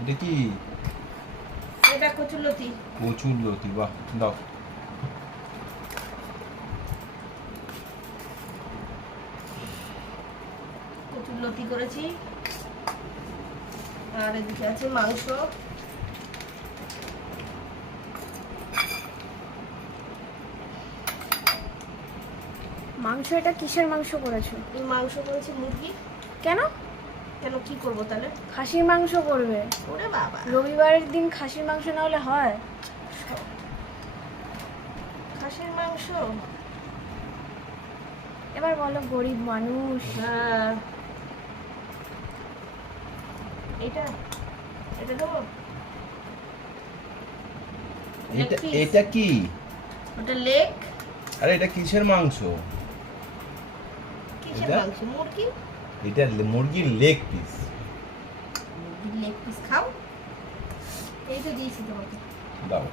এটা কি? এটা কচুরলতি। কচুরলতি, বাহ, দাও। কচুরলতি করেছি। আর এদিকে আছে মাংস। মাংস, এটা কিসের মাংস করেছো? এই মাংস করেছি মুরগি। কেন? কেন, কি করব তাহলে? খাসির মাংস করবে? ওরে বাবা, রবিবারের দিন খাসির মাংস না হলে হয়? খাসির মাংস। এবার বলো, গরিব মানুষ। হ্যাঁ, এটা এটা দেবো। এটা এটা কি? ওটা লেগ। আরে এটা কিসের মাংস? কিসের এটা? মাংস? মুরগি। এটা মুরগির লেগ পিস। মুরগির লেগ পিস খাও। এই তো দিয়েছি তোমাকে। দাও।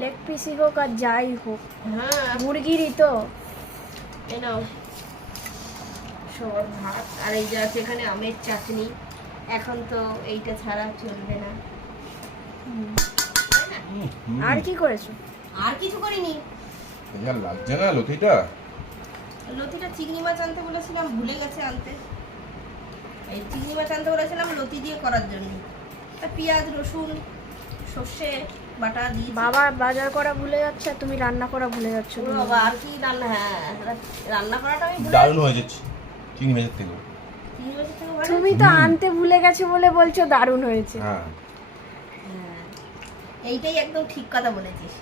লেগ পিসই হোক আর যাই হোক, হ্যাঁ, মুরগিরই তো। এই নাও সবার ভাত। আর এই যে আছে এখানে আমের চাটনি। এখন তো এইটা ছাড়া চলবে না, তাই না? আর কি করেছো? আর কিছু করিনি। এটা লাগছে না লতিটা? লতিটা চিংড়ি মাছ আনতে বলেছিলাম, ভুলে গেছে আনতে। এই চিংড়ি মাছ আনতে বলেছিলাম লতি দিয়ে করার জন্য। আর পেঁয়াজ, রসুন, সর্ষে বাটা দিয়ে। বাবা বাজার করা ভুলে যাচ্ছে আর তুমি রান্না করা ভুলে যাচ্ছ। বাবা আর কি রান্না, হ্যাঁ রান্না করাটা আমি ভুলে দারুণ হয়ে যাচ্ছে চিংড়ি মাছের থেকে। চিংড়ি মাছের থেকে ভালো। তুমি তো আনতে ভুলে গেছো বলে বলছো দারুণ হয়েছে। হ্যাঁ, হ্যাঁ, এইটাই একদম ঠিক কথা বলেছিস।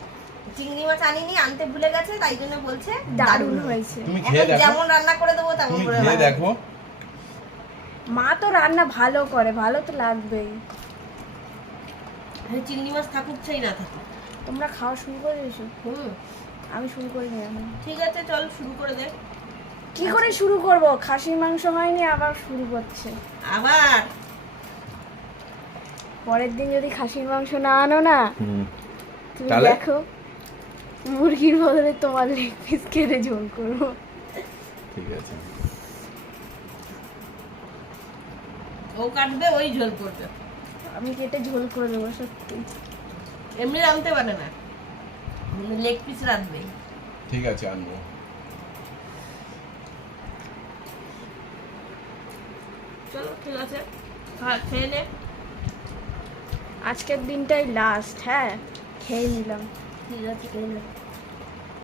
চিংড়ি মাছ আনিনি, আনতে ভুলে গেছে, তাই জন্য বলছে দারুণ হয়েছে। তুমি এখন খেয়ে দেখো। যেমন রান্না করে দেবো তেমন তুমি করে খেয়ে বানাবো। দেখো। মা তো রান্না ভালো করে, ভালো তো লাগবেই। চিংড়ি মাছ থাকুক চাই না থাকুক। তোমরা খাওয়া শুরু করে দিয়েছো? আমি শুরু করিনি এখন। ঠিক আছে, চল শুরু করে দে। কি করে শুরু করব? খাসির মাংস হয়নি আবার শুরু করছে। আবার পরের দিন যদি খাসির মাংস না আনো না, তুমি তাহলে? দেখো মুরগির বদলে তোমার লেগ পিস কেটে ঝোল করবো। ঠিক আছে। ও কাটবে, ওই ঝোল করবে। আমি কেটে ঝোল করে দেবো সত্যি। এমনি রাঁধতে পারে না, লেগ পিস রাঁধবে। ঠিক আছে, আনবো। চলো ঠিক আছে, খেয়ে নে। আজকের দিনটাই লাস্ট, হ্যাঁ খেয়ে নিলাম। ঠিক আছে, খেয়ে নে।